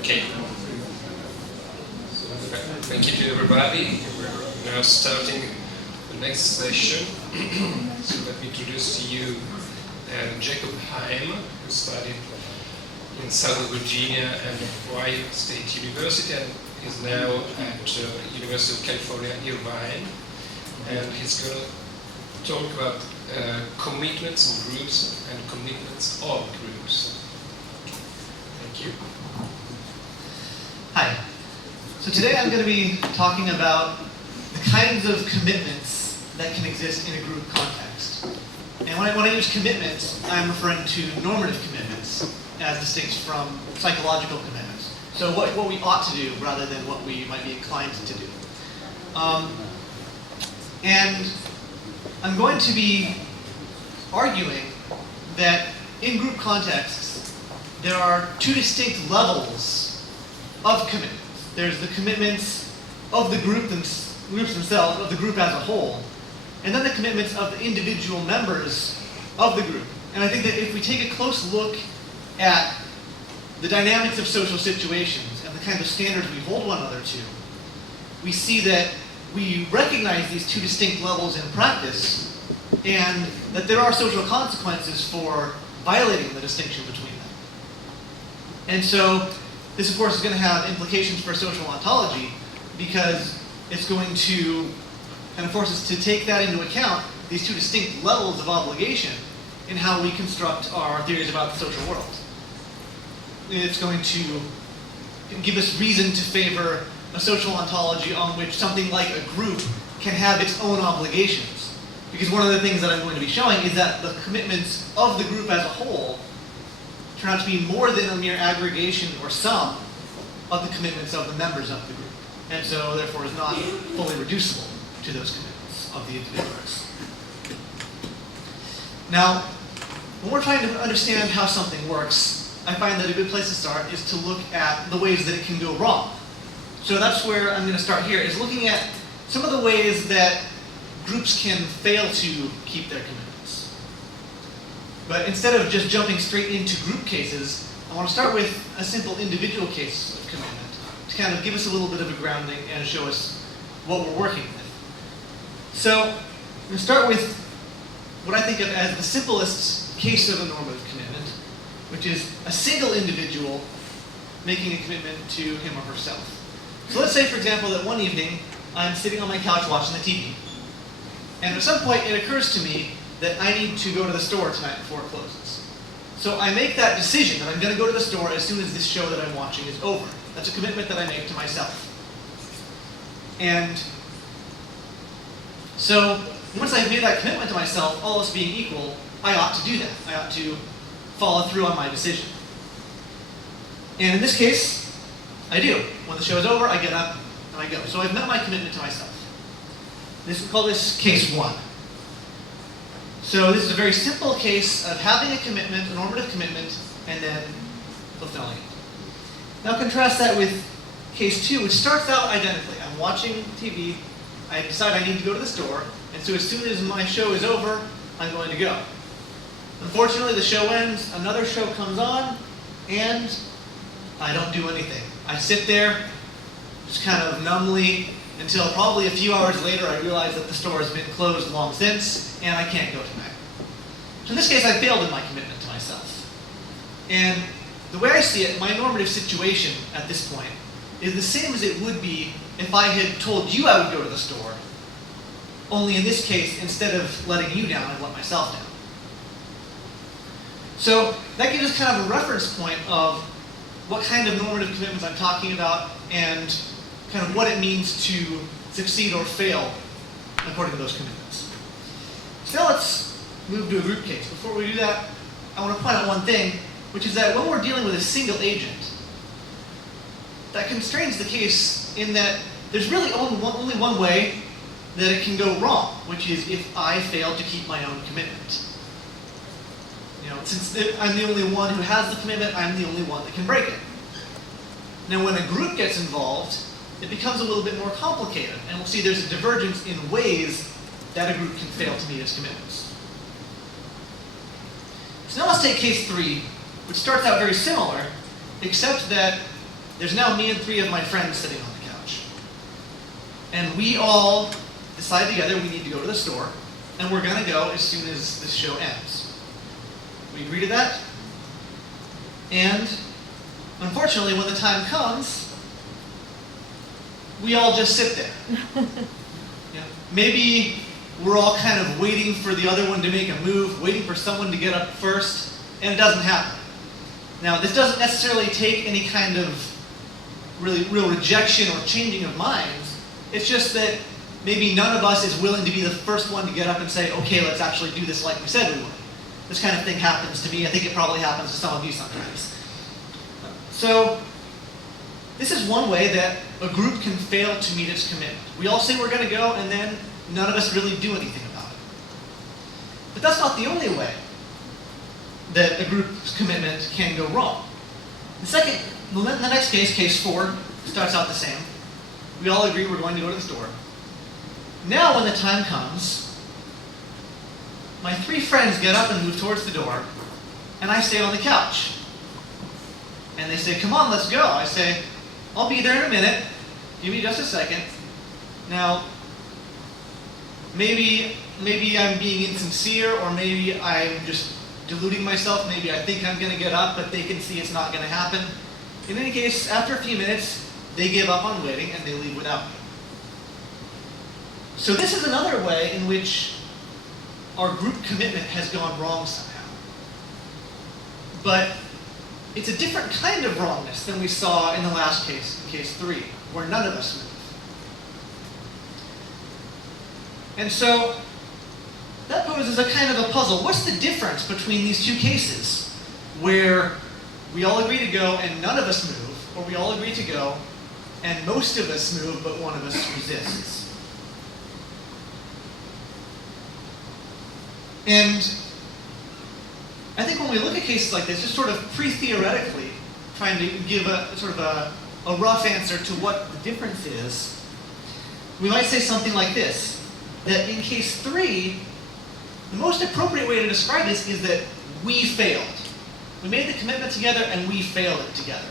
Okay. Thank you to everybody. We're now starting the next session. So let me introduce to you Jacob Heim, who studied in Southern Virginia and Ohio State University and is now at University of California, Irvine. And he's going to talk about commitments in groups and commitments of groups. Thank you. Hi. So today I'm going to be talking about the kinds of commitments that can exist in a group context. And when I use commitments, I'm referring to normative commitments as distinct from psychological commitments. So what we ought to do rather than what we might be inclined to do. And I'm going to be arguing that in group contexts, there are two distinct levels of commitments. There's the commitments of the groups themselves, of the group as a whole, and then the commitments of the individual members of the group. And I think that if we take a close look at the dynamics of social situations and the kinds of standards we hold one another to, we see that we recognize these two distinct levels in practice, and that there are social consequences for violating the distinction between them. And so this, of course, is going to have implications for social ontology, because it's going to kind of force us to take that into account, these two distinct levels of obligation, in how we construct our theories about the social world. It's going to give us reason to favor a social ontology on which something like a group can have its own obligations. Because one of the things that I'm going to be showing is that the commitments of the group as a whole turn out to be more than a mere aggregation or sum of the commitments of the members of the group. And so, therefore, is not fully reducible to those commitments of the individuals. Now, when we're trying to understand how something works, I find that a good place to start is to look at the ways that it can go wrong. So that's where I'm going to start here, is looking at some of the ways that groups can fail to keep their commitments. But instead of just jumping straight into group cases, I want to start with a simple individual case of commitment to kind of give us a little bit of a grounding and show us what we're working with. So I'm going to start with what I think of as the simplest case of a normative commitment, which is a single individual making a commitment to him or herself. So let's say, for example, that one evening I'm sitting on my couch watching the TV, and at some point it occurs to me that I need to go to the store tonight before it closes. So I make that decision that I'm going to go to the store as soon as this show that I'm watching is over. That's a commitment that I make to myself. And so once I've made that commitment to myself, all else being equal, I ought to do that. I ought to follow through on my decision. And in this case, I do. When the show is over, I get up and I go. So I've met my commitment to myself. We call this case one. So this is a very simple case of having a commitment, a normative commitment, and then fulfilling it. Now contrast that with case two, which starts out identically. I'm watching TV, I decide I need to go to the store, and so as soon as my show is over, I'm going to go. Unfortunately, the show ends, another show comes on, and I don't do anything. I sit there, just kind of numbly, until probably a few hours later I realize that the store has been closed long since, and I can't go tonight. So in this case, I failed in my commitment to myself. And the way I see it, my normative situation at this point is the same as it would be if I had told you I would go to the store, only in this case, instead of letting you down, I've let myself down. So that gives us kind of a reference point of what kind of normative commitments I'm talking about and kind of what it means to succeed or fail according to those commitments. So now let's move to a group case. Before we do that, I want to point out one thing, which is that when we're dealing with a single agent, that constrains the case in that there's really only one way that it can go wrong, which is if I fail to keep my own commitment. Since I'm the only one who has the commitment, I'm the only one that can break it. Now, when a group gets involved, it becomes a little bit more complicated, and we'll see there's a divergence in ways that a group can fail to meet its commitments. So now let's take case three, which starts out very similar, except that there's now me and 3 of my friends sitting on the couch. And we all decide together we need to go to the store, and we're going to go as soon as this show ends. We agree to that? And unfortunately, when the time comes, we all just sit there. Maybe we're all kind of waiting for the other one to make a move, waiting for someone to get up first, and it doesn't happen. Now, this doesn't necessarily take any kind of real rejection or changing of minds. It's just that maybe none of us is willing to be the first one to get up and say, okay, let's actually do this like we said we would. This kind of thing happens to me. I think it probably happens to some of you sometimes. So, this is one way that a group can fail to meet its commitment. We all say we're going to go, and then none of us really do anything about it. But that's not the only way that a group's commitment can go wrong. The next case, case 4, starts out the same. We all agree we're going to go to the store. Now when the time comes, my 3 friends get up and move towards the door, and I stay on the couch. And they say, come on, let's go. I say, I'll be there in a minute. Give me just a second. Now, maybe I'm being insincere, or maybe I'm just deluding myself. Maybe I think I'm going to get up, but they can see it's not going to happen. In any case, after a few minutes, they give up on waiting and they leave without me. So this is another way in which our group commitment has gone wrong somehow. But it's a different kind of wrongness than we saw in the last case, in case 3, where none of us moved. And so that poses a kind of a puzzle. What's the difference between these 2 cases, where we all agree to go and none of us move, or we all agree to go and most of us move but one of us resists? And I think when we look at cases like this, just sort of pre-theoretically, trying to give a sort of a rough answer to what the difference is, we might say something like this, that in case 3, the most appropriate way to describe this is that we failed. We made the commitment together and we failed it together.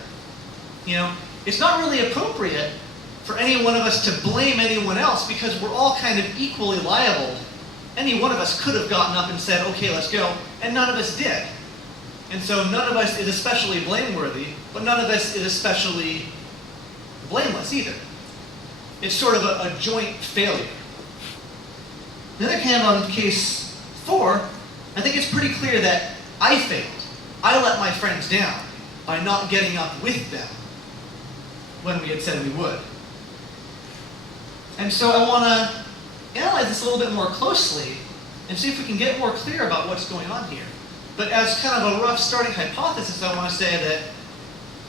It's not really appropriate for any one of us to blame anyone else because we're all kind of equally liable. Any one of us could have gotten up and said, okay, let's go, and none of us did. And so none of us is especially blameworthy, but none of us is especially blameless either. It's sort of a joint failure. On the other hand, on case 4, I think it's pretty clear that I failed. I let my friends down by not getting up with them when we had said we would. And so I want to analyze this a little bit more closely and see if we can get more clear about what's going on here. But as kind of a rough starting hypothesis, I want to say that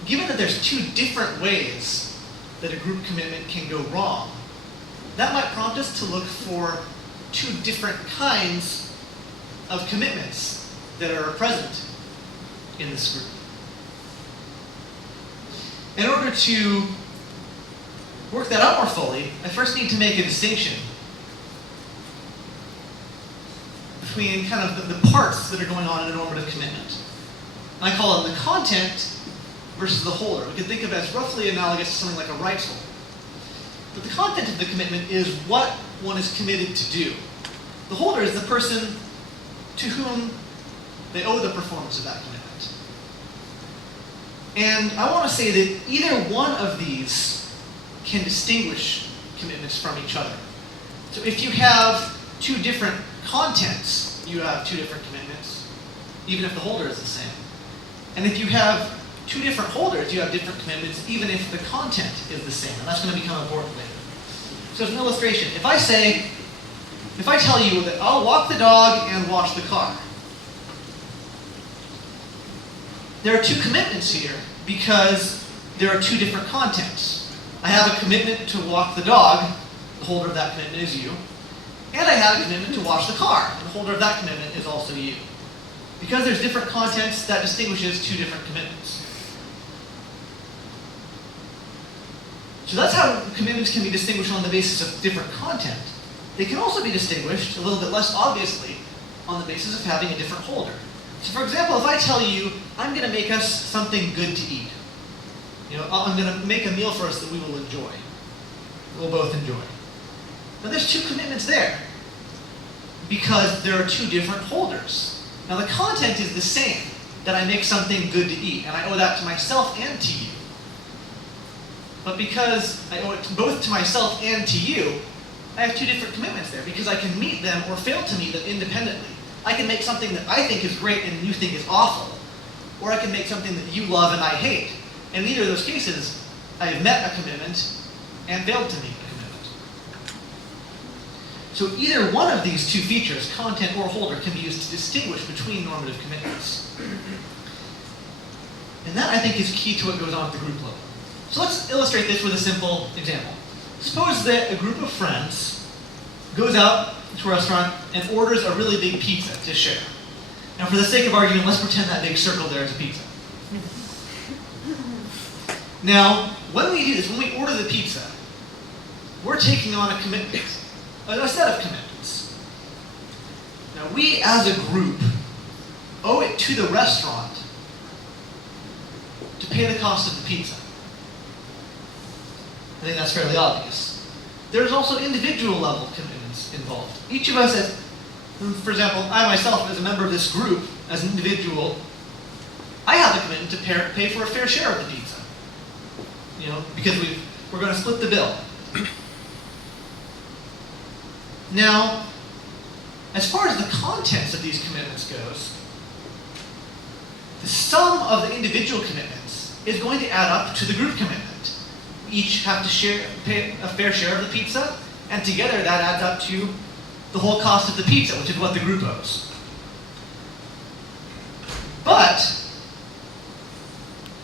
given that there's 2 different ways that a group commitment can go wrong, that might prompt us to look for 2 different kinds of commitments that are present in this group. In order to work that out more fully, I first need to make a distinction between kind of the parts that are going on in a normative commitment. I call it the content versus the holder. We can think of it as roughly analogous to something like a rights holder. But the content of the commitment is what one is committed to do. The holder is the person to whom they owe the performance of that commitment. And I want to say that either one of these can distinguish commitments from each other. So if you have 2 different contents, you have 2 different commitments, even if the holder is the same. And if you have 2 different holders, you have different commitments, even if the content is the same. And that's going to become important later. So as an illustration, if I tell you that I'll walk the dog and wash the car, there are 2 commitments here because there are 2 different contents. I have a commitment to walk the dog, the holder of that commitment is you, and I have a commitment to wash the car, and the holder of that commitment is also you. Because there's different contents, that distinguishes 2 different commitments. So that's how commitments can be distinguished on the basis of different content. They can also be distinguished, a little bit less obviously, on the basis of having a different holder. So for example, if I tell you, I'm going to make us something good to eat, I'm going to make a meal for us that we will enjoy. We'll both enjoy. Now there's two commitments there because there are two different holders. Now the content is the same, that I make something good to eat, and I owe that to myself and to you. But because I owe it both to myself and to you, I have two different commitments there because I can meet them or fail to meet them independently. I can make something that I think is great and you think is awful, or I can make something that you love and I hate. In either of those cases, I have met a commitment and failed to meet a commitment. So either one of these two features, content or holder, can be used to distinguish between normative commitments. And that, I think, is key to what goes on at the group level. So let's illustrate this with a simple example. Suppose that a group of friends goes out to a restaurant and orders a really big pizza to share. Now, for the sake of argument, let's pretend that big circle there is a pizza. Now, when we do this, when we order the pizza, we're taking on a commitment, a set of commitments. Now, we as a group owe it to the restaurant to pay the cost of the pizza. I think that's fairly obvious. There's also individual level commitments involved. Each of us, for example, I myself as a member of this group, as an individual, I have the commitment to pay for a fair share of the pizza. Because we're going to split the bill. Now, as far as the contents of these commitments goes, the sum of the individual commitments is going to add up to the group commitment. We each have to pay a fair share of the pizza, and together that adds up to the whole cost of the pizza, which is what the group owes. But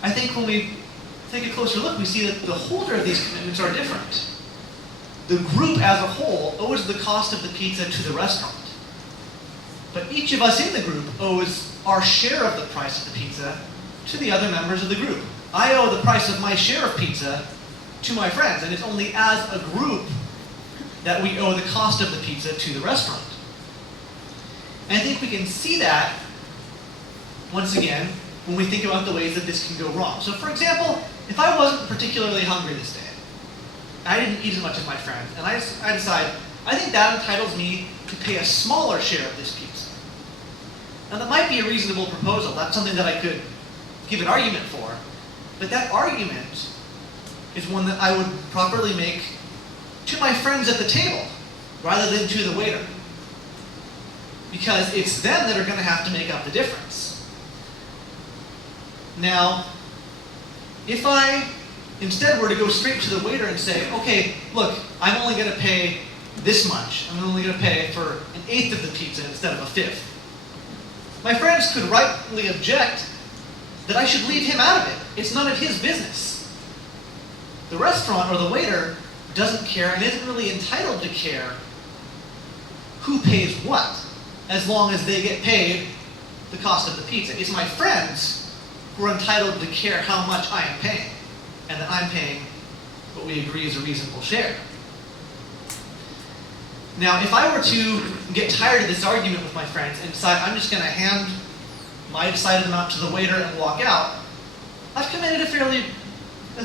I think when we take a closer look, we see that the holder of these commitments are different. The group as a whole owes the cost of the pizza to the restaurant. But each of us in the group owes our share of the price of the pizza to the other members of the group. I owe the price of my share of pizza to my friends, and it's only as a group that we owe the cost of the pizza to the restaurant. And I think we can see that, once again, when we think about the ways that this can go wrong. So for example, if I wasn't particularly hungry this day, I didn't eat as much as my friends, and I decide, I think that entitles me to pay a smaller share of this pizza. Now that might be a reasonable proposal. That's something that I could give an argument for. But that argument is one that I would properly make to my friends at the table, rather than to the waiter. Because it's them that are going to have to make up the difference. Now, if I instead were to go straight to the waiter and say, okay, look, I'm only going to pay this much. I'm only going to pay for an eighth of the pizza instead of a fifth. My friends could rightly object that I should leave him out of it. It's none of his business. The restaurant or the waiter doesn't care and isn't really entitled to care who pays what, as long as they get paid the cost of the pizza. It's my friends who are entitled to care how much I am paying, and that I'm paying what we agree is a reasonable share. Now, if I were to get tired of this argument with my friends and decide I'm just going to hand my decided amount to the waiter and walk out, I've committed a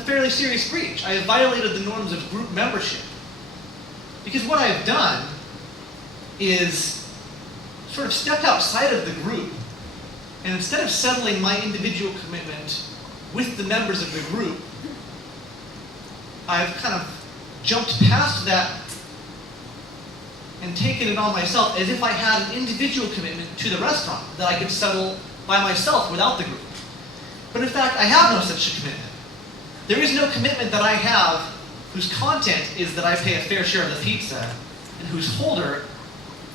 fairly serious breach. I have violated the norms of group membership. Because what I've done is sort of stepped outside of the group, and instead of settling my individual commitment with the members of the group, I've kind of jumped past that and taken it on myself as if I had an individual commitment to the restaurant that I could settle by myself without the group. But in fact, I have no such commitment. There is no commitment that I have whose content is that I pay a fair share of the pizza and whose holder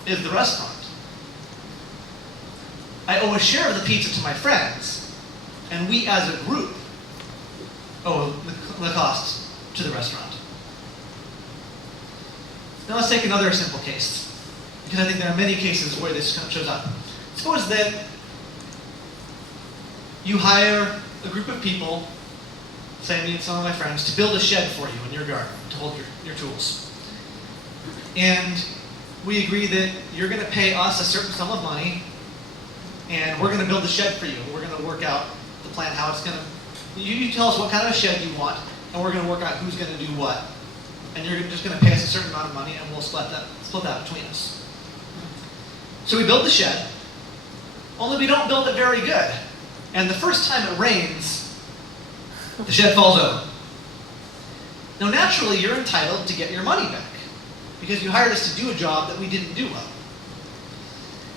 is the restaurant. I owe a share of the pizza to my friends, and we as a group owe the costs to the restaurant. Now let's take another simple case, because I think there are many cases where this shows up. Suppose that you hire a group of people, say me and some of my friends, to build a shed for you in your garden to hold your tools. And we agree that you're going to pay us a certain sum of money, and we're going to build the shed for you. We're going to work out the plan how it's going to You tell us what kind of a shed you want, and we're going to work out who's going to do what. And you're just going to pay us a certain amount of money, and we'll split that between us. So we build the shed, only we don't build it very good. And the first time it rains, the shed falls over. Now naturally, you're entitled to get your money back, because you hired us to do a job that we didn't do well.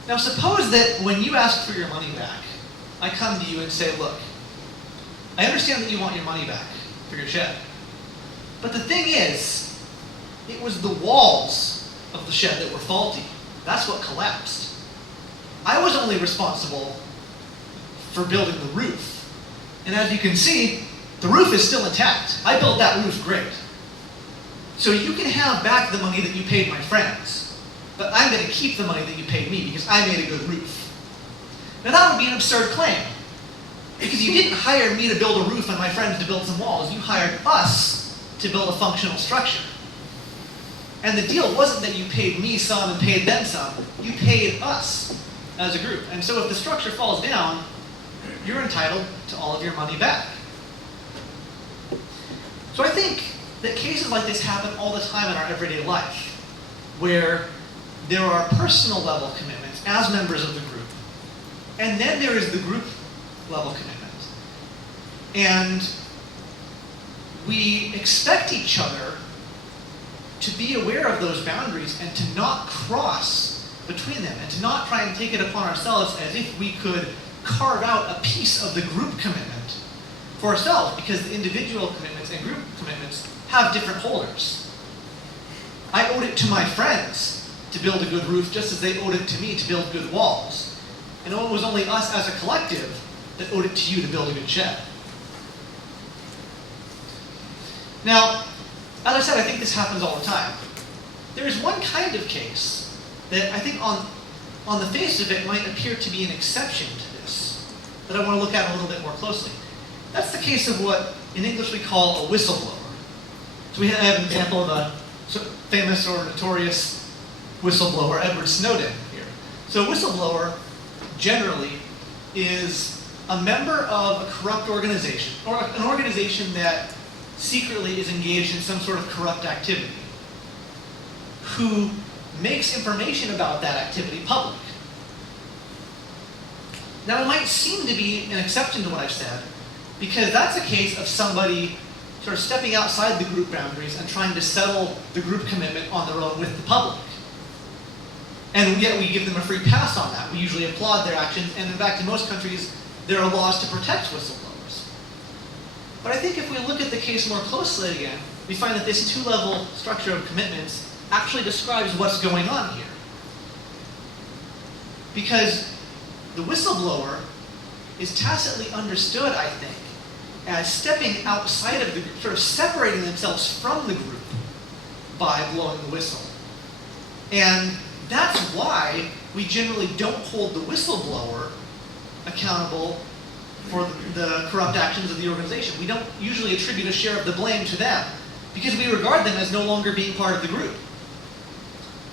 Now suppose that when you ask for your money back, I come to you and say, look, I understand that you want your money back for your shed. But the thing is, it was the walls of the shed that were faulty. That's what collapsed. I was only responsible for building the roof. And as you can see, the roof is still intact. I built that roof great. So you can have back the money that you paid my friends, but I'm going to keep the money that you paid me because I made a good roof. Now that would be an absurd claim, because you didn't hire me to build a roof and my friends to build some walls. You hired us to build a functional structure. And the deal wasn't that you paid me some and paid them some. You paid us as a group. And so if the structure falls down, you're entitled to all of your money back. So I think that cases like this happen all the time in our everyday life, where there are personal level commitments as members of the group, and then there is the group level commitment. And we expect each other to be aware of those boundaries and to not cross between them, and to not try and take it upon ourselves as if we could carve out a piece of the group commitment for ourselves, because the individual commitments and group commitments have different holders. I owed it to my friends to build a good roof just as they owed it to me to build good walls. And it was only us as a collective that owed it to you to build a good shed. Now, as I said, I think this happens all the time. There is one kind of case that I think on the face of it might appear to be an exception to this, that I want to look at a little bit more closely. That's the case of what in English we call a whistleblower. So we have an example of a famous or notorious whistleblower, Edward Snowden, here. So a whistleblower generally is a member of a corrupt organization, or an organization that secretly is engaged in some sort of corrupt activity, who makes information about that activity public. Now it might seem to be an exception to what I've said, because that's a case of somebody sort of stepping outside the group boundaries and trying to settle the group commitment on their own with the public. And yet we give them a free pass on that. We usually applaud their actions, and in fact in most countries there are laws to protect whistleblowers. But I think if we look at the case more closely again, we find that this two-level structure of commitments actually describes what's going on here. Because the whistleblower is tacitly understood, I think, as stepping outside of the group, sort of separating themselves from the group by blowing the whistle. And that's why we generally don't hold the whistleblower accountable for the corrupt actions of the organization. We don't usually attribute a share of the blame to them, because we regard them as no longer being part of the group.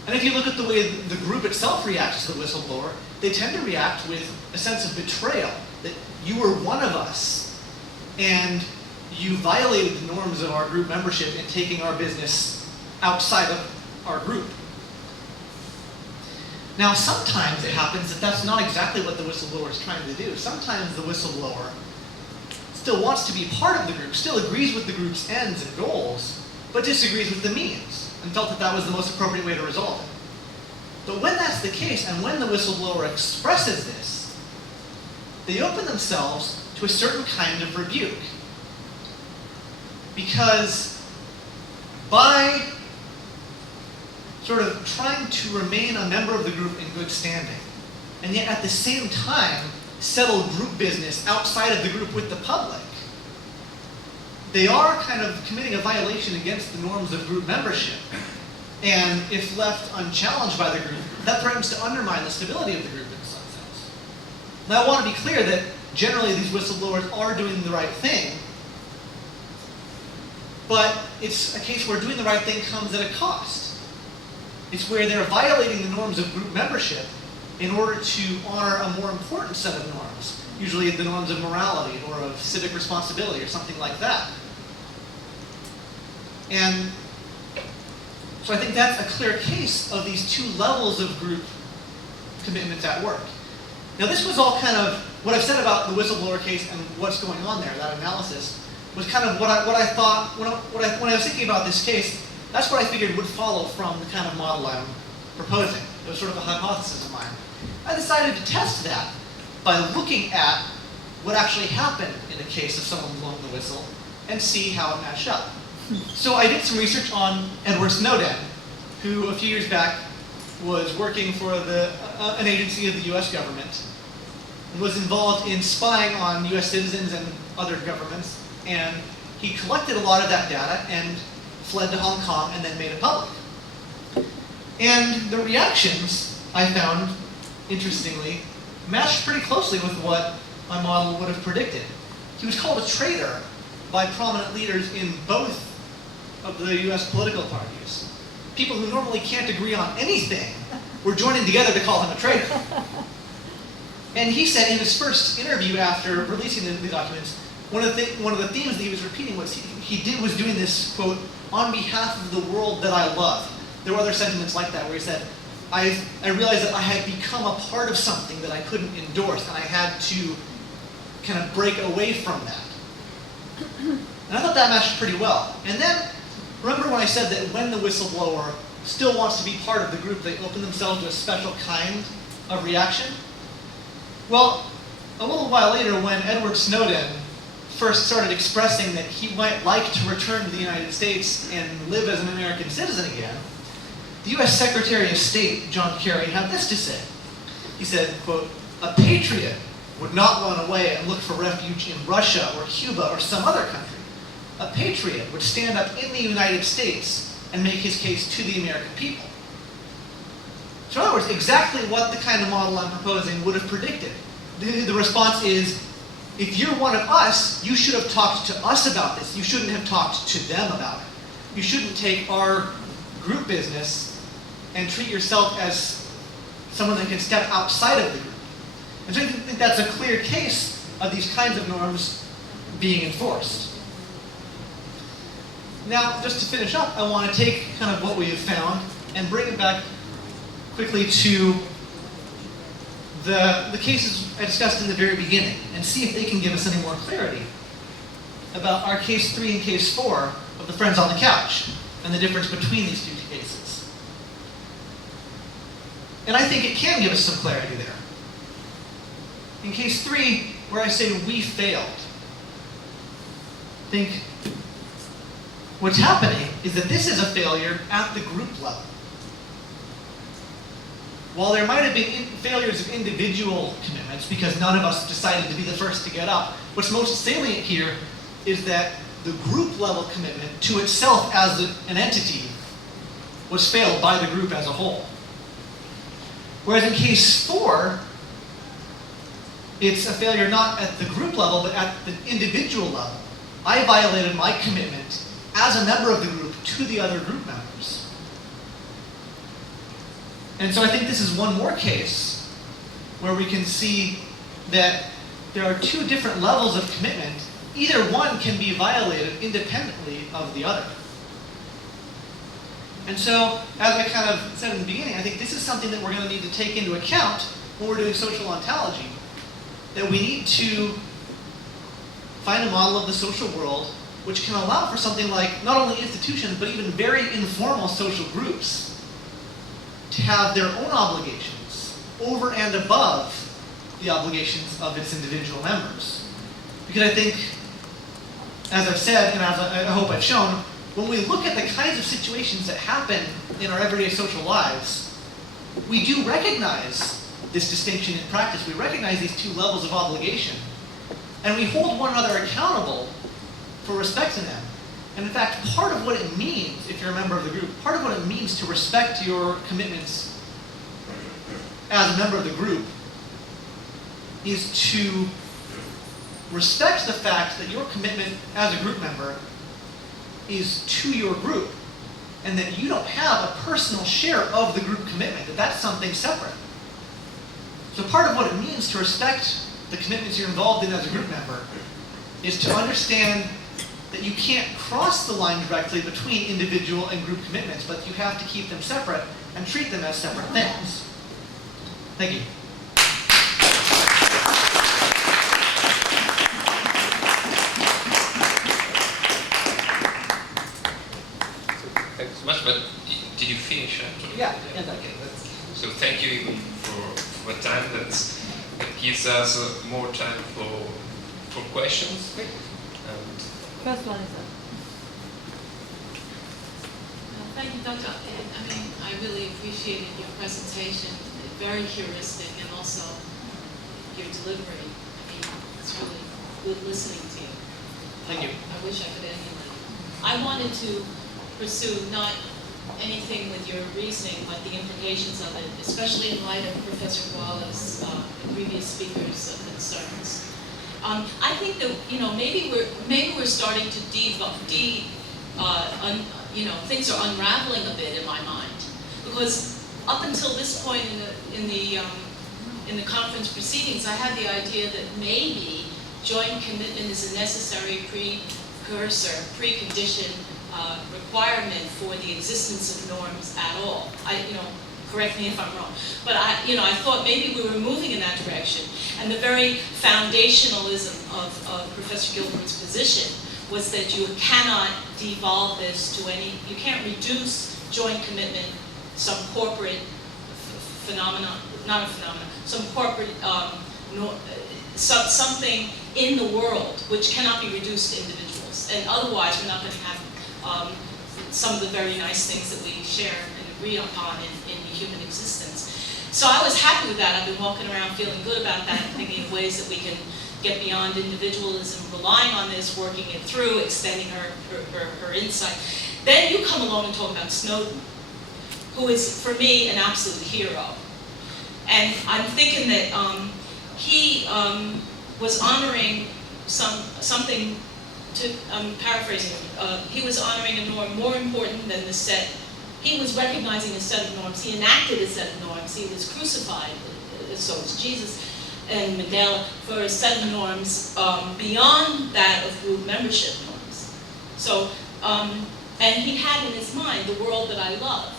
And if you look at the way the group itself reacts to the whistleblower, they tend to react with a sense of betrayal, that you were one of us, and you violated the norms of our group membership in taking our business outside of our group. Now, sometimes it happens that that's not exactly what the whistleblower is trying to do. Sometimes the whistleblower still wants to be part of the group, still agrees with the group's ends and goals, but disagrees with the means, and felt that that was the most appropriate way to resolve it. But when that's the case, and when the whistleblower expresses this, they open themselves to a certain kind of rebuke. Because by sort of trying to remain a member of the group in good standing, and yet at the same time settle group business outside of the group with the public, they are kind of committing a violation against the norms of group membership. And if left unchallenged by the group, that threatens to undermine the stability of the group in some sense. Now I want to be clear that generally these whistleblowers are doing the right thing, but it's a case where doing the right thing comes at a cost. It's where they're violating the norms of group membership in order to honor a more important set of norms, usually the norms of morality or of civic responsibility or something like that. And so I think that's a clear case of these two levels of group commitments at work. Now this was all kind of, what I've said about the whistleblower case and what's going on there, that analysis, was kind of what I thought, when I was thinking about this case, that's what I figured would follow from the kind of model I'm proposing. It was sort of a hypothesis of mine. I decided to test that by looking at what actually happened in the case of someone blowing the whistle and see how it matched up. So I did some research on Edward Snowden, who a few years back was working for an agency of the US government and was involved in spying on US citizens and other governments, and he collected a lot of that data and fled to Hong Kong and then made it public. And the reactions, I found, interestingly, matched pretty closely with what my model would have predicted. He was called a traitor by prominent leaders in both of the US political parties. People who normally can't agree on anything were joining together to call him a traitor. And he said in his first interview after releasing the documents, one of the themes that he was repeating was he was doing this, quote, on behalf of the world that I love. There were other sentiments like that where he said, I realized that I had become a part of something that I couldn't endorse, and I had to kind of break away from that. And I thought that matched pretty well. And then, remember when I said that when the whistleblower still wants to be part of the group, they open themselves to a special kind of reaction? Well, a little while later, when Edward Snowden first started expressing that he might like to return to the United States and live as an American citizen again, the US Secretary of State, John Kerry, had this to say. He said, quote, a patriot would not run away and look for refuge in Russia or Cuba or some other country. A patriot would stand up in the United States and make his case to the American people. So in other words, exactly what the kind of model I'm proposing would have predicted. The response is, if you're one of us, you should have talked to us about this. You shouldn't have talked to them about it. You shouldn't take our group business and treat yourself as someone that can step outside of the group. And so I think that's a clear case of these kinds of norms being enforced. Now, just to finish up, I want to take kind of what we have found and bring it back quickly to the cases I discussed in the very beginning and see if they can give us any more clarity about our case 3 and case 4 of the friends on the couch and the difference between these two cases. And I think it can give us some clarity there. In case 3, where I say we failed, I think what's happening is that this is a failure at the group level. While there might have been failures of individual commitments because none of us decided to be the first to get up, what's most salient here is that the group level commitment to itself as an entity was failed by the group as a whole. Whereas in case 4, it's a failure not at the group level, but at the individual level. I violated my commitment as a member of the group to the other group members. And so I think this is one more case where we can see that there are two different levels of commitment. Either one can be violated independently of the other. And so, as I kind of said in the beginning, I think this is something that we're going to need to take into account when we're doing social ontology. That we need to find a model of the social world which can allow for something like not only institutions, but even very informal social groups to have their own obligations over and above the obligations of its individual members. Because I think, as I've said, and as I hope I've shown, when we look at the kinds of situations that happen in our everyday social lives, we do recognize this distinction in practice. We recognize these two levels of obligation. And we hold one another accountable for respecting them. And in fact, part of what it means, if you're a member of the group, part of what it means to respect your commitments as a member of the group is to respect the fact that your commitment as a group member is to your group, and that you don't have a personal share of the group commitment, that that's something separate. So part of what it means to respect the commitments you're involved in as a group member is to understand that you can't cross the line directly between individual and group commitments, but you have to keep them separate and treat them as separate things. Thank you. Thanks so much, but did you finish actually? Yeah, okay. So thank you even for time. That gives us more time for questions. Great. And First one is up. Thank you, Dr. I mean, I really appreciated your presentation. Very heuristic, and also your delivery. I mean, it's really good listening to you. Thank you. I wish I could emulate. I wanted to pursue not anything with your reasoning, but the implications of it, especially in light of Professor Koala's and previous speakers' concerns. I think that maybe we're starting to things are unraveling a bit in my mind, because up until this point in the conference proceedings, I had the idea that maybe joint commitment is a necessary precondition, requirement for the existence of norms at all. Correct me if I'm wrong, but I thought maybe we were moving in that direction. And the very foundationalism of Professor Gilbert's position was that you cannot devolve this to you can't reduce joint commitment, some corporate some corporate, something in the world which cannot be reduced to individuals. And otherwise, we're not going to have some of the very nice things that we share and agree upon in the human existence. So I was happy with that. I've been walking around feeling good about that, thinking of ways that we can get beyond individualism, relying on this, working it through, extending her insight. Then you come along and talk about Snowden, who is, for me, an absolute hero. And I'm thinking that he was honoring something, I'm paraphrasing, he was honoring a norm more important than the set. He was recognizing a set of norms. He enacted a set of norms. He was crucified, so was Jesus and Mandela, for a set of norms beyond that of group membership norms. So, and he had in his mind the world that I love.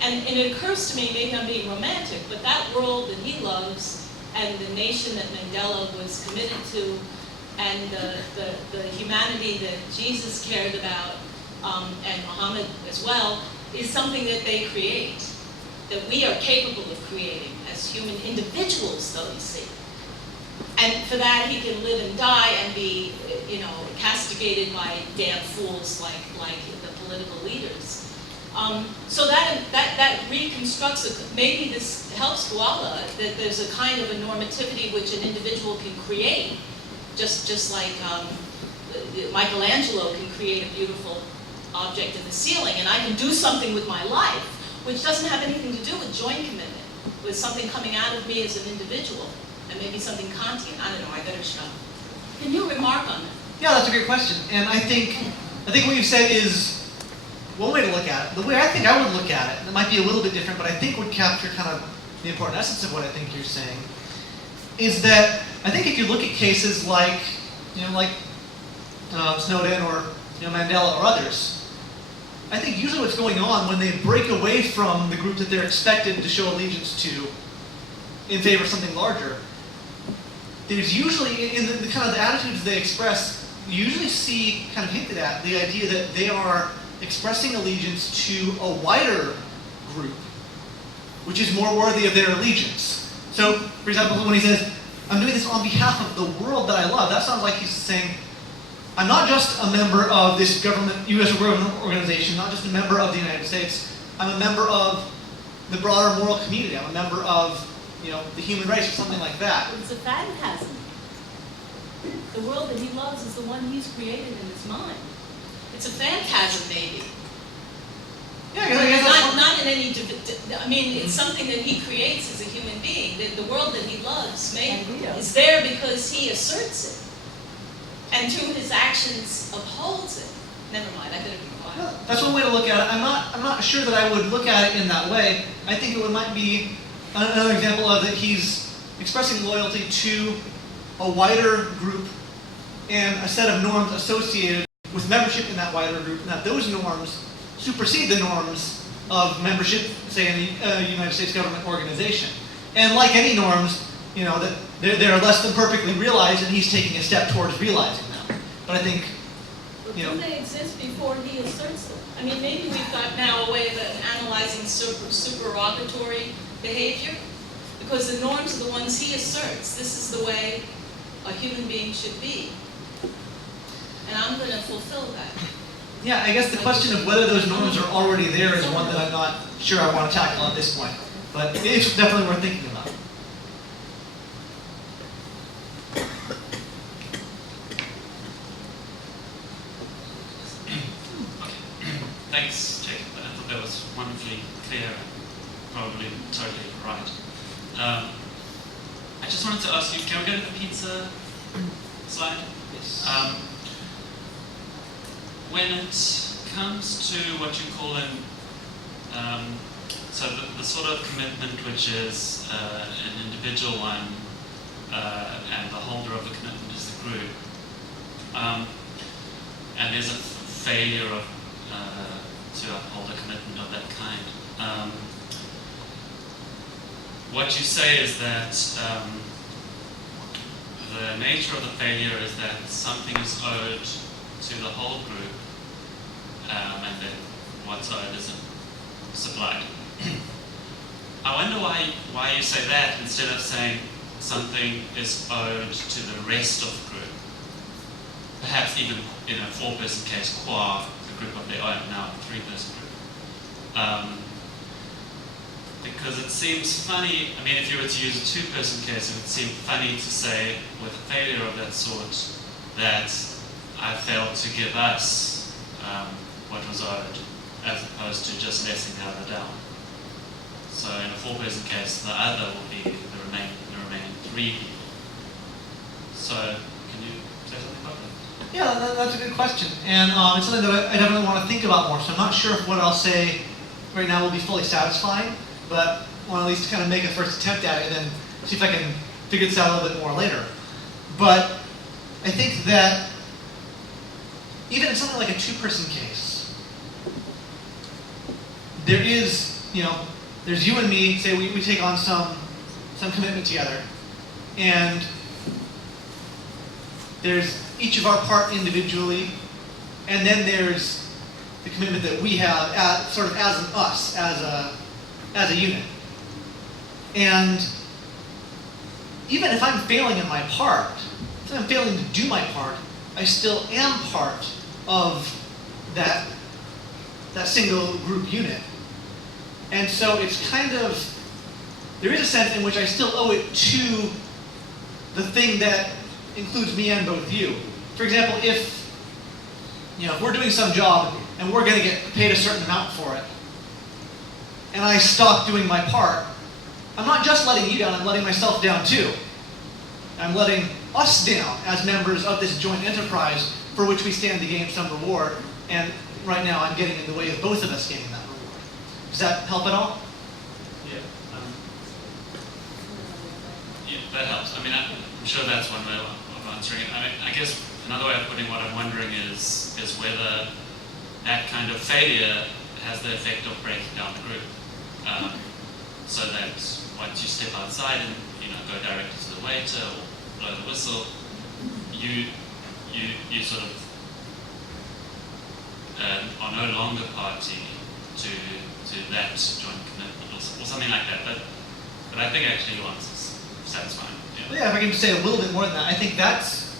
And it occurs to me, maybe I'm being romantic, but that world that he loves and the nation that Mandela was committed to and the humanity that Jesus cared about, and Muhammad as well, is something that they create, that we are capable of creating as human individuals, though, you see. And for that, he can live and die and be, castigated by damn fools like the political leaders. So that reconstructs it. Maybe this helps Koala, that there's a kind of a normativity which an individual can create, just like Michelangelo can create a beautiful object in the ceiling, and I can do something with my life, which doesn't have anything to do with joint commitment, with something coming out of me as an individual, and maybe something Kantian. I don't know, I better stop. Can you remark on that? Yeah, that's a great question. And I think what you've said is one way to look at it. The way I think I would look at it, and it might be a little bit different, but I think would capture kind of the important essence of what I think you're saying, is that I think if you look at cases like, Snowden or Mandela or others, I think usually what's going on when they break away from the group that they're expected to show allegiance to in favor of something larger, there's usually, in the kind of the attitudes they express, you usually see kind of hinted at the idea that they are expressing allegiance to a wider group, which is more worthy of their allegiance. So, for example, when he says, I'm doing this on behalf of the world that I love, that sounds like he's saying, I'm not just a member of this U.S. government organization, not just a member of the United States, I'm a member of the broader moral community, I'm a member of, the human race or something like that. It's a phantasm. The world that he loves is the one he's created in his mind. It's a phantasm, maybe. Yeah, I guess not in any. I mean, it's something that he creates as a human being. The world that he loves is there because he asserts it, and through his actions upholds it. Never mind. I better be quiet. Well, that's one way to look at it. I'm not sure that I would look at it in that way. I think it might be another example of that he's expressing loyalty to a wider group and a set of norms associated with membership in that wider group, and that those norms supersede the norms of membership, say, in a United States government organization. And like any norms, you know, that they're less than perfectly realized, and he's taking a step towards realizing them. But I think, you know, Don't they exist before he asserts them? I mean, maybe we've got now a way of analyzing supererogatory behavior, because the norms are the ones he asserts. This is the way a human being should be. And I'm going to fulfill that. yeah, I guess the question of whether those norms are already there is one that I'm not sure I want to tackle at this point. But it's definitely worth thinking about. Thanks, Jacob. I thought that was wonderfully clear, probably totally right. I just wanted to ask you, can we go to the pizza slide? Yes. When it comes to what you call so the sort of commitment which is an individual one, and the holder of the commitment is the group, and there's a failure of to uphold a commitment of that kind. What you say is that the nature of the failure is that something is owed to the whole group, and that what's owed isn't supplied. I wonder why you say that instead of saying something is owed to the rest of the group. Perhaps even in a 4-person case, qua the group of their own, now a 3-person group. Because it seems funny, I mean, if you were to use a 2-person case, it would seem funny to say, with a failure of that sort, that I failed to give us what was owed, as opposed to just letting the other down. So in a 4-person case, the other will be the remaining 3 people. So, can you say something about that? Yeah, that's a good question. And it's something that I definitely want to think about more. So I'm not sure if what I'll say right now will be fully satisfying, but I want to at least kind of make a first attempt at it and then see if I can figure this out a little bit more later. But I think that even in something like a 2-person case, there is, you know, there's you and me, say we take on some commitment together, and there's each of our part individually, and then there's the commitment that we have as, sort of as an us, as a unit. And even if I'm failing in my part, if I'm failing to do my part, I still am part of that single group unit. And so it's kind of, there is a sense in which I still owe it to the thing that includes me and both you. For example, if we're doing some job and we're going to get paid a certain amount for it, and I stop doing my part, I'm not just letting you down, I'm letting myself down too. I'm letting us down as members of this joint enterprise for which we stand to gain some reward, and right now I'm getting in the way of both of us gaining that reward. Does that help at all? Yeah. Yeah, that helps. I mean, I'm sure that's one way of answering it. I mean, I guess another way of putting what I'm wondering is whether that kind of failure has the effect of breaking down the group, so that once you step outside and go directly to the waiter or blow the whistle, you sort of are no longer party to that joint commitment or something like that. But I think actually your answer's satisfying. Yeah, if I can just say a little bit more than that, I think that's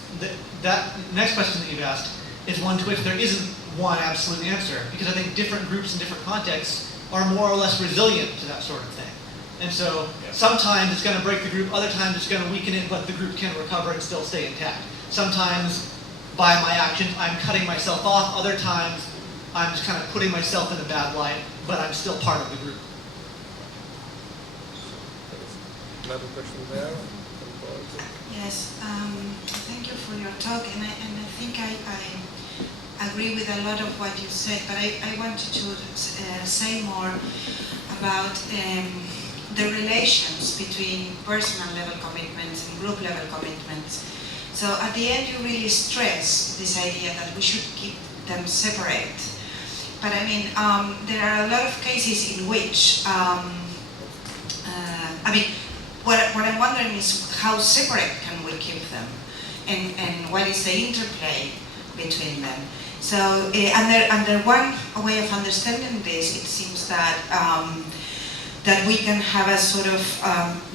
that next question that you've asked is one to which there isn't one absolute answer, because I think different groups in different contexts are more or less resilient to that sort of thing. And so sometimes it's going to break the group, other times it's going to weaken it, but the group can recover and still stay intact. Sometimes by my actions I'm cutting myself off, other times I'm just kind of putting myself in a bad light, but I'm still part of the group. Another question there? Yes, thank you for your talk, and I think I agree with a lot of what you said, but I wanted to say more about the relations between personal level commitments and group level commitments. So at the end, you really stress this idea that we should keep them separate. But I mean, there are a lot of cases in which, what I'm wondering is how separate can we keep them, and what is the interplay between them. So under one way of understanding this, it seems that that we can have a sort of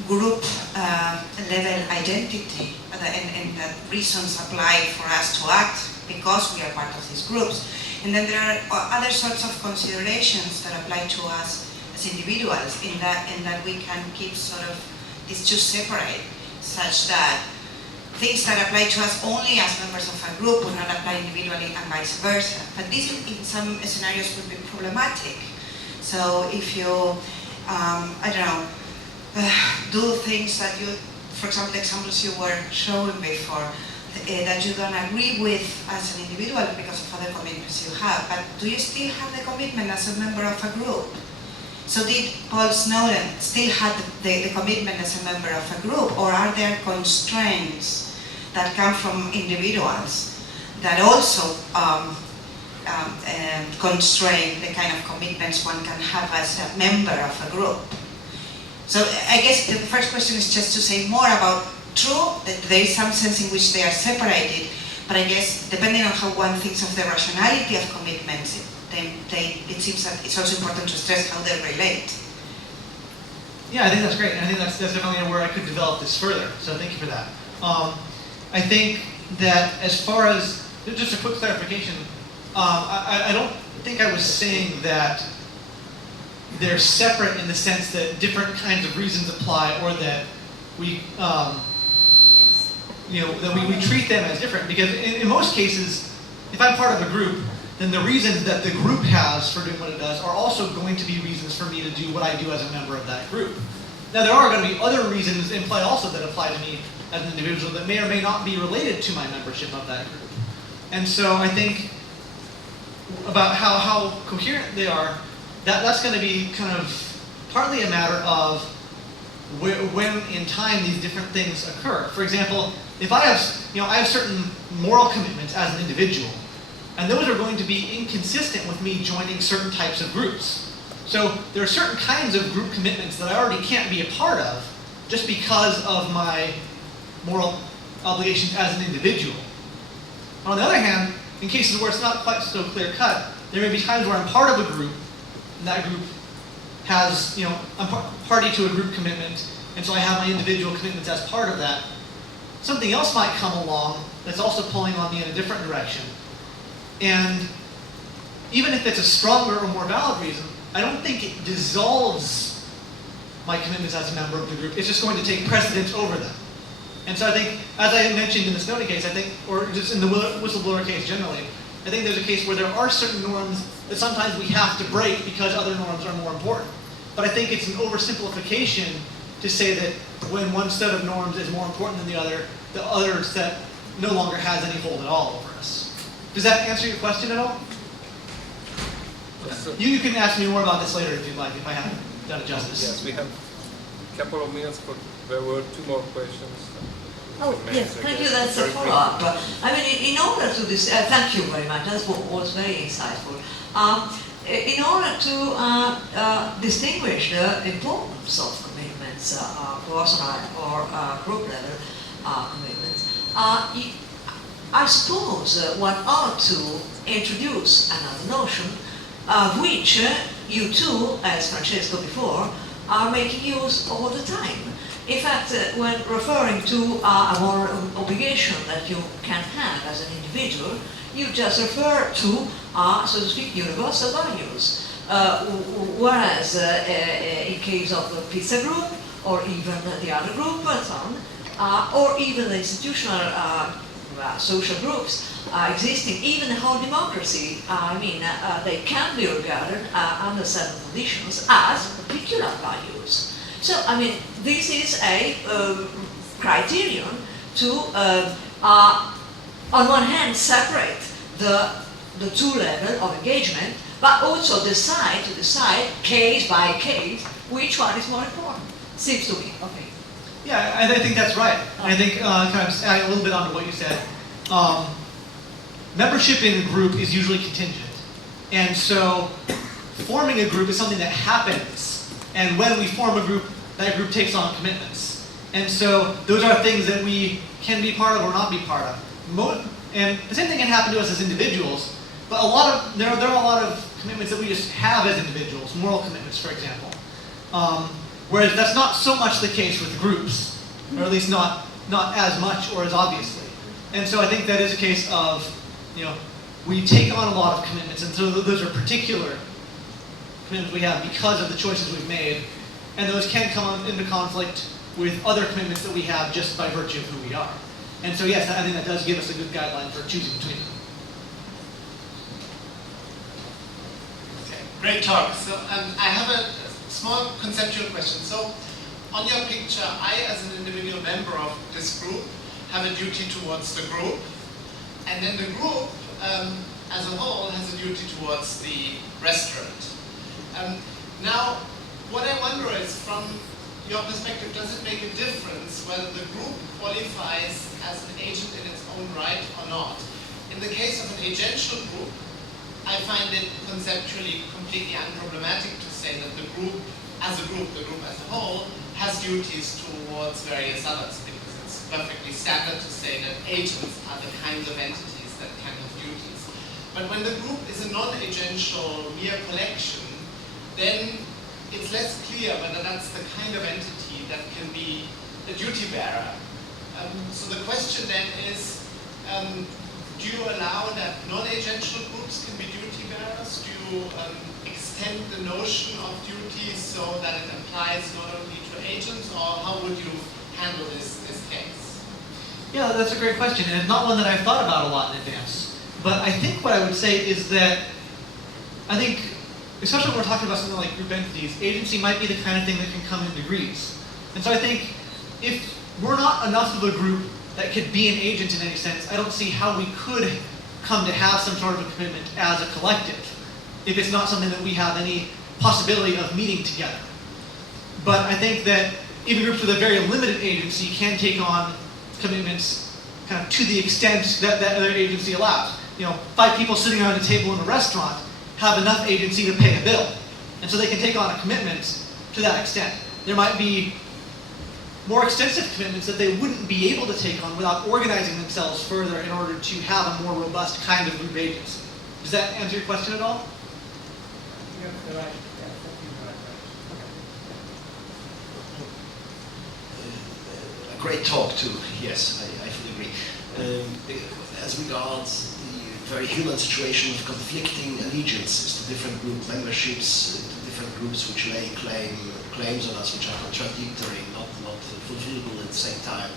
group level identity, and that reasons apply for us to act because we are part of these groups. And then there are other sorts of considerations that apply to us as individuals, in that we can keep sort of these two separate, such that things that apply to us only as members of a group will not apply individually, and vice versa. But this in some scenarios would be problematic. So if you, do things that you, for example, the examples you were showing before, that you don't agree with as an individual because of other commitments you have, but do you still have the commitment as a member of a group? So did Paul Snowden still have the commitment as a member of a group, or are there constraints that come from individuals that also constrain the kind of commitments one can have as a member of a group? So I guess the first question is just to say more about, true, that there is some sense in which they are separated, but I guess depending on how one thinks of the rationality of commitments, it seems that it's also important to stress how they relate. Yeah, I think that's great, and I think that's definitely where I could develop this further, so thank you for that. I think that as far as, just a quick clarification, I don't think I was saying that they're separate in the sense that different kinds of reasons apply, or that we, that we treat them as different. Because in most cases, if I'm part of a group, then the reasons that the group has for doing what it does are also going to be reasons for me to do what I do as a member of that group. Now, there are going to be other reasons in play also that apply to me as an individual that may or may not be related to my membership of that group. And so I think about how coherent they are, that's going to be kind of partly a matter of when in time these different things occur. For example, if I have certain moral commitments as an individual, and those are going to be inconsistent with me joining certain types of groups. So there are certain kinds of group commitments that I already can't be a part of just because of my moral obligations as an individual. On the other hand, in cases where it's not quite so clear-cut, there may be times where I'm part of a group, and that group has, I'm party to a group commitment, and so I have my individual commitments as part of that. Something else might come along that's also pulling on me in a different direction. And even if it's a stronger or more valid reason, I don't think it dissolves my commitments as a member of the group. It's just going to take precedence over them. And so I think, as I mentioned in the Snowden case, or just in the whistleblower case generally, I think there's a case where there are certain norms that sometimes we have to break because other norms are more important. But I think it's an oversimplification to say that when one set of norms is more important than the other set no longer has any hold at all over us. Does that answer your question at all? You can ask me more about this later if you'd like, if I haven't done it justice. Yes, we have a couple of minutes, but there were two more questions. Oh, yes, thank you. That's a follow-up. I mean, in order to this, thank you very much. That was very insightful. In order to distinguish the importance of commitments, personal or group level commitments, I suppose one ought to introduce another notion, which you too, as Francesco before, are making use all the time. In fact, when referring to a moral obligation that you can have as an individual, you just refer to, so to speak, universal values. Whereas in case of the pizza group, or even the other group, and so on, or even the institutional social groups existing, even the whole democracy, they can be regarded under certain conditions as particular values. So, this is a criterion to, on one hand, separate the two levels of engagement, but also decide case by case which one is more important. Seems to me. Okay. Yeah, I think that's right. I think kind of just adding a little bit onto what you said. Membership in a group is usually contingent, and so forming a group is something that happens. And when we form a group, that group takes on commitments. And so those are things that we can be part of or not be part of. And the same thing can happen to us as individuals. But there are a lot of commitments that we just have as individuals, moral commitments, for example. Whereas that's not so much the case with groups, or at least not as much or as obviously. And so I think that is a case of, we take on a lot of commitments, and so those are particular commitments we have because of the choices we've made, and those can come into conflict with other commitments that we have just by virtue of who we are. And so yes, I think that does give us a good guideline for choosing between them. Great talk. So I have a small conceptual question. So on your picture, I as an individual member of this group have a duty towards the group, and then the group as a whole has a duty towards the restaurant. Now, what I wonder is, from your perspective, does it make a difference whether the group qualifies as an agent in its own right or not? In the case of an agential group, I find it conceptually completely unproblematic to say that the group as a whole, has duties towards various others, because it's perfectly standard to say that agents are the kinds of entities that can have duties. But when the group is a non-agential mere collection, then it's less clear whether that's the kind of entity that can be a duty bearer. So the question then is, do you allow that non-agential groups can be duty bearers? Do you extend the notion of duty so that it applies not only to agents, or how would you handle this case? Yeah, that's a great question, and it's not one that I've thought about a lot in advance. But I think what I would say is that I think, especially when we're talking about something like group entities, agency might be the kind of thing that can come in degrees. And so I think if we're not enough of a group that could be an agent in any sense, I don't see how we could come to have some sort of a commitment as a collective, if it's not something that we have any possibility of meeting together. But I think that even groups with a very limited agency can take on commitments kind of to the extent that other agency allows. 5 people sitting around a table in a restaurant have enough agency to pay a bill. And so they can take on a commitment to that extent. There might be more extensive commitments that they wouldn't be able to take on without organizing themselves further in order to have a more robust kind of group agency. Does that answer your question at all? A great talk too. Yes, I fully agree. As regards the very human situation of conflicting allegiances to different group memberships, to different groups which lay claims on us which are contradictory, not fulfillable at the same time,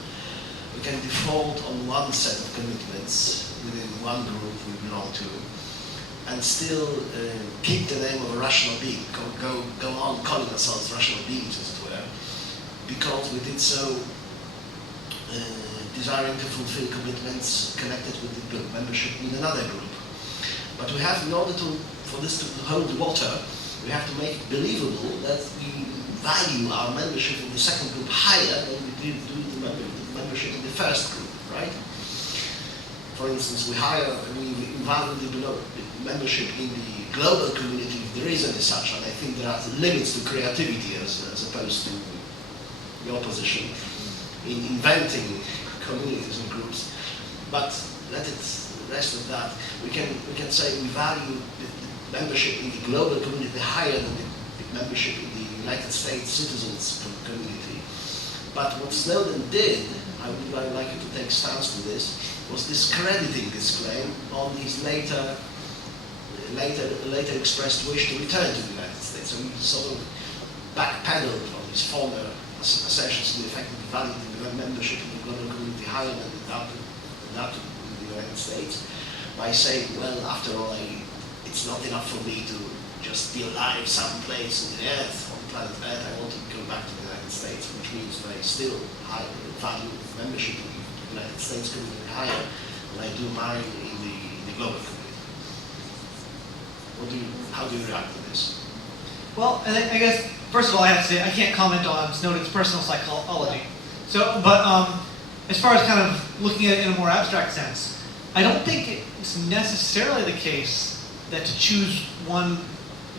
we can default on one set of commitments within one group we belong to, and still keep the name of a rational being, go on calling ourselves rational beings, as it were, because we did so desiring to fulfill commitments connected with the group membership in another group. But we have, in order for this to hold water, we have to make it believable that we value our membership in the second group higher than we did do the membership in the first group, right? For instance, we value the membership in the global community, if there is any such, and I think there are limits to creativity as opposed to your position in inventing communities and groups. But let it rest at that. We can say we value the membership in the global community higher than the membership in the United States citizens community. But what Snowden did, I would like you to take stance to this, was discrediting this claim on his later expressed wish to return to the United States. So he sort of backpedaled on his former assertions to the effect that he valued the membership in the global community higher than that in the United States, by saying, well, after all, it's not enough for me to just be alive someplace on the Earth, on planet Earth. I want to go back to the United States, which means that I still value membership in the United States community higher than I do mine in the global community. How do you react to this? Well, I guess, first of all, I have to say, I can't comment on Snowden's personal psychology. So, but as far as kind of looking at it in a more abstract sense, I don't think it's necessarily the case that to choose one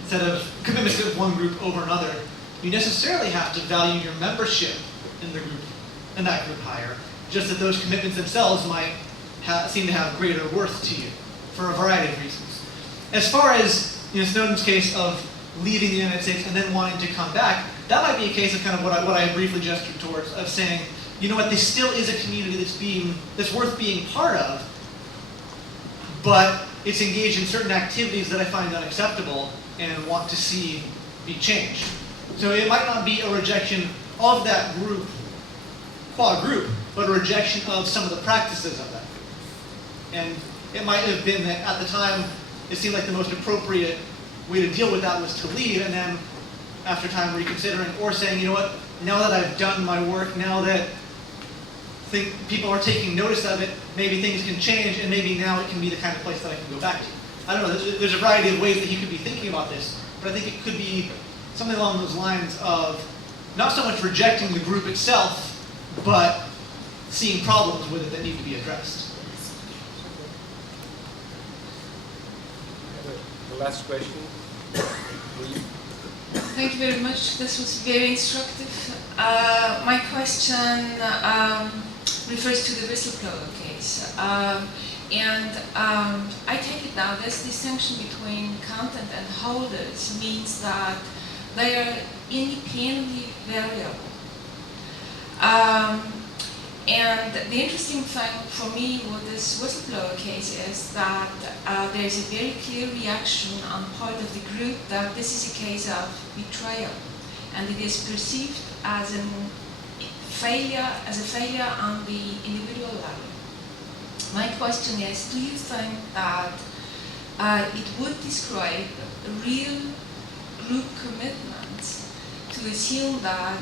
set of commitments to one group over another, you necessarily have to value your membership in the group, in that group higher, just that those commitments themselves might seem to have greater worth to you for a variety of reasons. As far as Snowden's case of leaving the United States and then wanting to come back, that might be a case of kind of what I briefly gestured towards, of saying, you know what, this still is a community that's worth being part of, but it's engaged in certain activities that I find unacceptable and want to see be changed. So it might not be a rejection of that group, qua group, but a rejection of some of the practices of that group. And it might have been that at the time, it seemed like the most appropriate way to deal with that was to leave, and then after time reconsidering, or saying, you know what, now that I've done my work, now that people are taking notice of it, maybe things can change, and maybe now it can be the kind of place that I can go back to. I don't know, there's a variety of ways that he could be thinking about this, but I think it could be something along those lines of not so much rejecting the group itself, but seeing problems with it that need to be addressed. The last question. Thank you very much. This was very instructive. My question refers to the whistleblower case. I take it now this distinction between content and holders means that they are independently variable. And the interesting thing for me with this whistleblower case is that there is a very clear reaction on part of the group that this is a case of betrayal, and it is perceived as a failure on the individual level. My question is, do you think that it would describe a real group commitment to assume that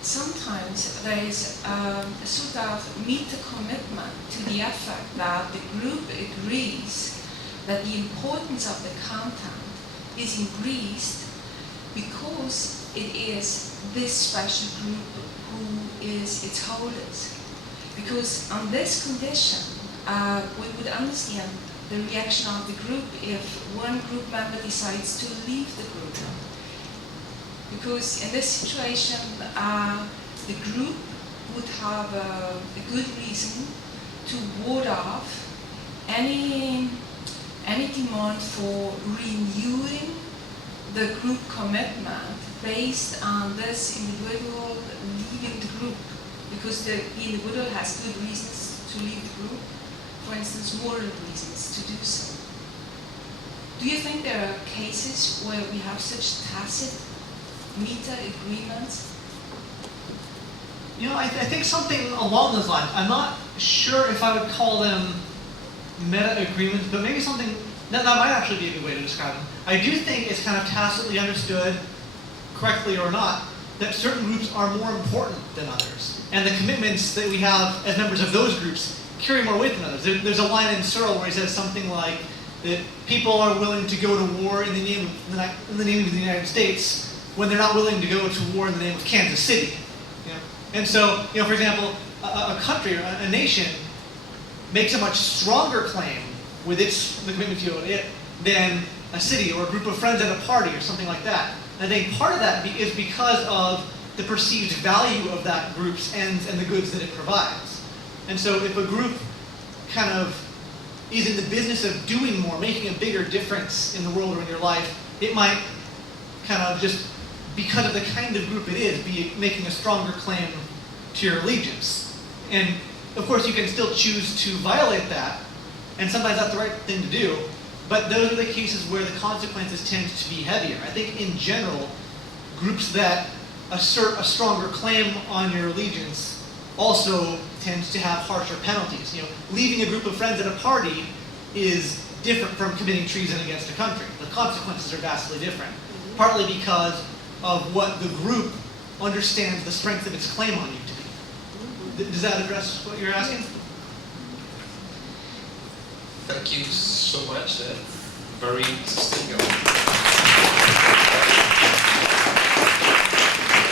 sometimes there is a sort of meta-commitment to the effect that the group agrees that the importance of the content is increased because it is this special group who is its holders. Because on this condition, we would understand the reaction of the group if one group member decides to leave the group. Because in this situation, the group would have a good reason to ward off any demand for renewing the group commitment based on this individual leaving the group, because the individual has good reasons to leave the group, for instance, moral reasons to do so. Do you think there are cases where we have such tacit meta-agreements? I think something along those lines. I'm not sure if I would call them meta-agreements, but maybe something that might actually be a good way to describe them. I do think it's kind of tacitly understood, correctly or not, that certain groups are more important than others. And the commitments that we have as members of those groups carry more weight than others. There's a line in Searle where he says something like that people are willing to go to war in the name of the United States when they're not willing to go to war in the name of Kansas City. And so, for example, a country or a nation makes a much stronger claim with the commitment to it than a city or a group of friends at a party or something like that. And I think part of that is because of the perceived value of that group's ends and the goods that it provides. And so if a group kind of is in the business of doing more, making a bigger difference in the world or in your life, it might kind of just, because of the kind of group it is, be making a stronger claim to your allegiance. And of course you can still choose to violate that, and sometimes that's the right thing to do, but those are the cases where the consequences tend to be heavier. I think in general, groups that assert a stronger claim on your allegiance also tends to have harsher penalties. Leaving a group of friends at a party is different from committing treason against a country. The consequences are vastly different, partly because of what the group understands the strength of its claim on you to be. Does that address what you're asking? Thank you so much. Very interesting.